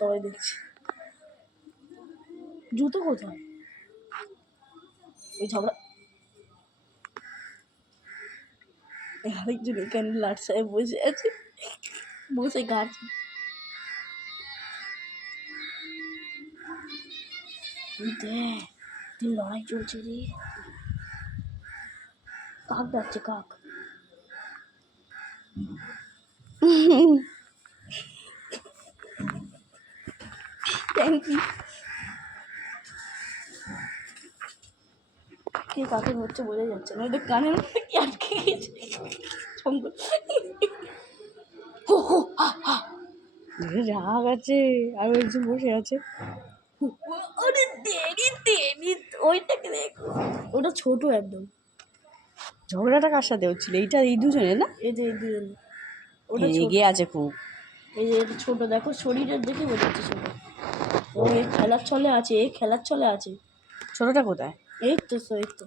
সবাই দেখছে। জুতো কোথায়? ওই ঝগড়া আরেকজন এখানে লাট সাহেব বসে আছে, বসে গাছ লড়াই চলছে রে। কাক ডাকছে, কাক। Thank you. কে কাকে হচ্ছে বোঝা যাচ্ছে না, ওদের কানের মধ্যে কি আটকে গেছে। রাগ আছে, আর একজন বসে আছে। ওইটাকে দেখো, ওটা ছোট একদম। ঝগড়াটা কার সাথে হচ্ছিল? এইটা এই দুজনে না? এই যে এই দুজনে। ওটা রেগে আছে খুব। এই যে এটা ছোট, দেখো শরীরের দেখে বোঝাচ্ছে ছোট। ও এই খেলার ছলে আছে, এই খেলার ছলে আছে। ছোটটা কোথায়? এই তো এই তো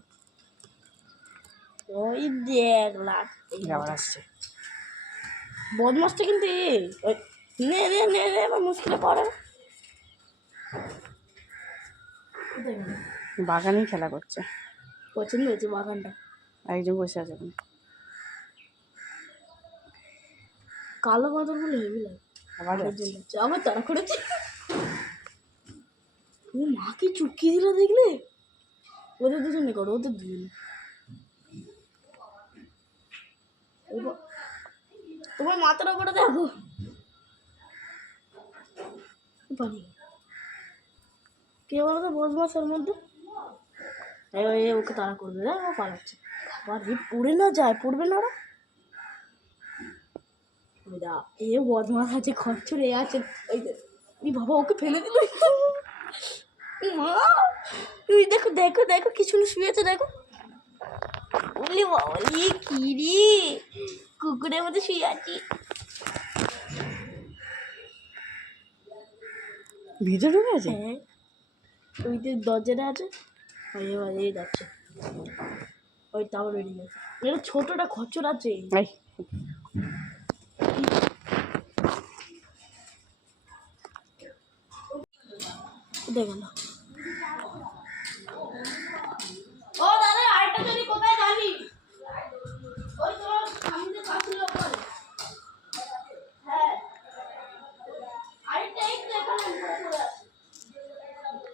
ওই দেখ লাট আবার আসছে। বদমাসটা কিন্তু নে নে নে নে আমার মুশকিলে পড়ে। বাগানেই খেলা করছে, পছন্দ হয়েছে বাগানটা। একজন বসে আছে এখন। কালো বাদর বলে হেভি লাগে। আবার তারা করেছে। ও মাকে চুকিয়ে দিল, দেখলে? ওদের দুজনে করো, ওদের দুজনে। তোমার মাথার উপরে দেখো। কে বলো তো বদমাসের মধ্যে? ওকে তাড়া করবে, ও পালাচ্ছে। আবার পড়ে না যায়, পড়বে না ওরা। এ বদমাস আছে, খরচরে আছে। এই বাবা, ওকে ফেলে দিল। মা তুমি দেখো দেখো দেখো, কিছু শুয়েছে দেখো। বলি বলি কি রে, কুকুরের মধ্যে শুয়ে আছি। ভিতরে ঢুকে আছে? হ্যাঁ, ওই যে দরজাটা আছে। এই যাচ্ছে, ওই তাও বেরিয়ে গেছে। এটা ছোটটা খচ্চর আছে। দেখো না। ও দাদা, আরেকটা যদি কোথায় যাবি? ওই তো সামনে কাছে লোক করে। হ্যাঁ, আরেকটা এই তো এখানে পড়ে আছে।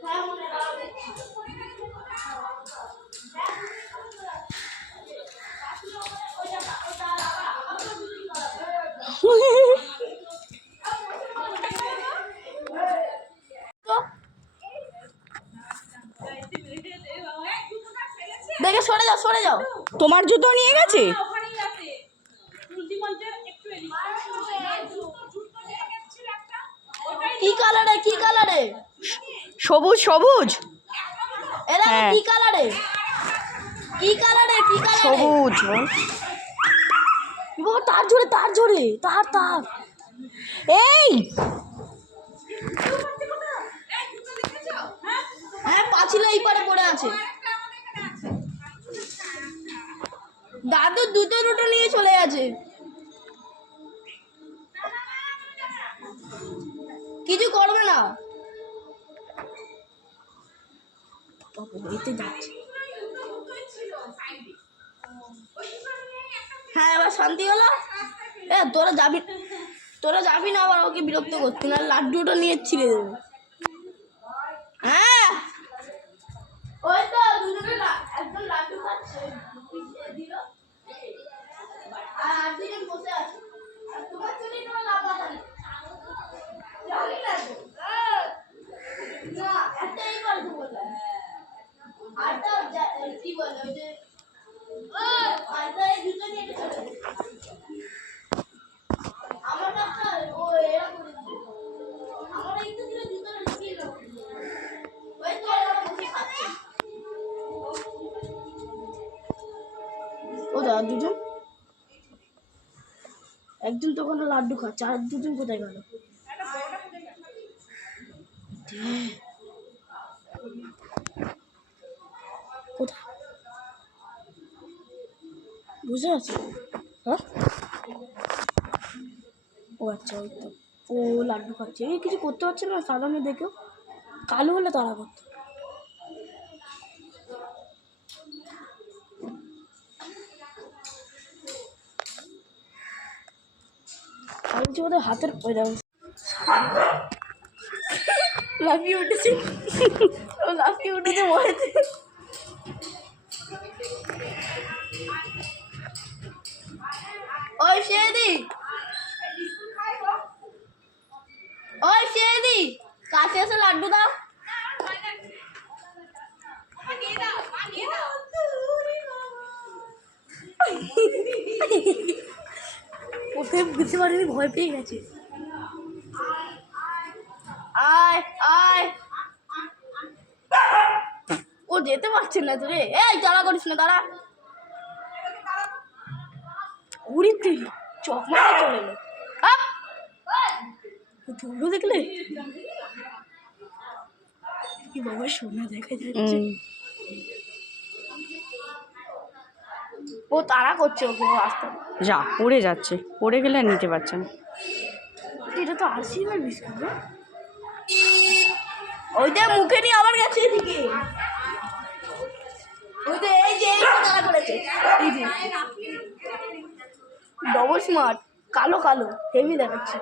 হ্যাঁ, মনে দাও দেখি। দেখে সরে যাও, সরে যাও। তোমার জুতো নিয়ে গেছে? কি কালারে, কি কালারে? সবুজ সবুজ। এরা কি কালারে? কি কালারে, কি কালারে? সবুজ। বাবা, তার জোরে, তার জোরে, তার তার। এই হ্যাঁ, পাঁচিল এই পারে পড়ে আছে। দাদু দুটো দুটো নিয়ে চলে গেছে। কিছু করবে না। হ্যাঁ, এবার শান্তি হলো। তোরা যাবি না আবার ওকে বিরক্ত করতে, না লাড্ডুটা নিয়ে ছিঁড়ে দেবে। হ্যাঁ, ওই তো দুজনে একদম লাড্ডু খাচ্ছে। আর দুজন বসে আছে। আর তোমার চুরি তোমার লাভ আছে জানি না তো। না, একটাই পারবো বলে। আরটা কি বলে ওই যে আরটা এই দুটো নিয়ে চলে গেছে। আমার কাছে ও এরা করে দিচ্ছে। আমার এই তো দিলে দুটো লুকিয়ে দাও। ওই তো এরা বসে খাচ্ছে। ও দাদা দুজন, একজন তো ওখানে লাড্ডু খাচ্ছে, আর দুজন কোথায় গেল? কোথায় বুঝে আছে? হ্যাঁ, ও আচ্ছা, ওই তো ও লাড্ডু খাচ্ছে, এই কিছু করতে পারছে না, সাদা মেয়ে দেখেও কালো হলে তারা করতো। বলছি ওদের হাতের লাফিয়ে উঠেছে, ও লাফিয়ে উঠেছে ভয়েতে। ওই শেদি, ওই শেদি, কাছে এসে লাড্ডু দাও। ওকে বুঝতে পারিনি, ভয় পেয়ে গেছে। আয় আয়, ও যেতে পারছে না তোরে, এই জ্বালা করিস না, দাঁড়া। উড়ি তুই চক মারা চলে এলো, ধুলো দেখলে কি বাবা, সোনা দেখা যাচ্ছে। ও তাড়া করছে ওকে, ও আসতে যা পড়ে যাচ্ছে, পড়ে গেলে আর নিতে পারছে না। এটা তো আরসিএমের বিস্কুট না? ওইটা মুখে নিয়ে আবার গেছে এদিকে, ওইটা এই যে তাড়া করেছে, এই যে ডবল স্মার্ট, কালো কালো হেভি দেখাচ্ছে।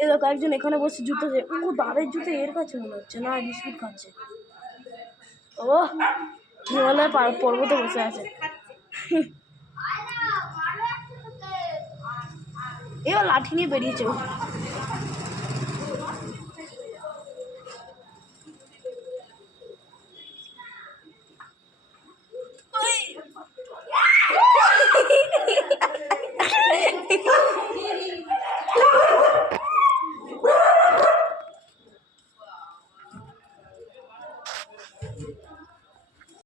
এ দেখো একজন এখানে বসে জুতো, ও দাঁড়ের জুতো এর কাছে মনে হচ্ছে না, বিস্কুট খাচ্ছে। ও হিমালয় পর্বতে বসে আছে। এবার লাঠি নিয়ে বেরিয়েছে।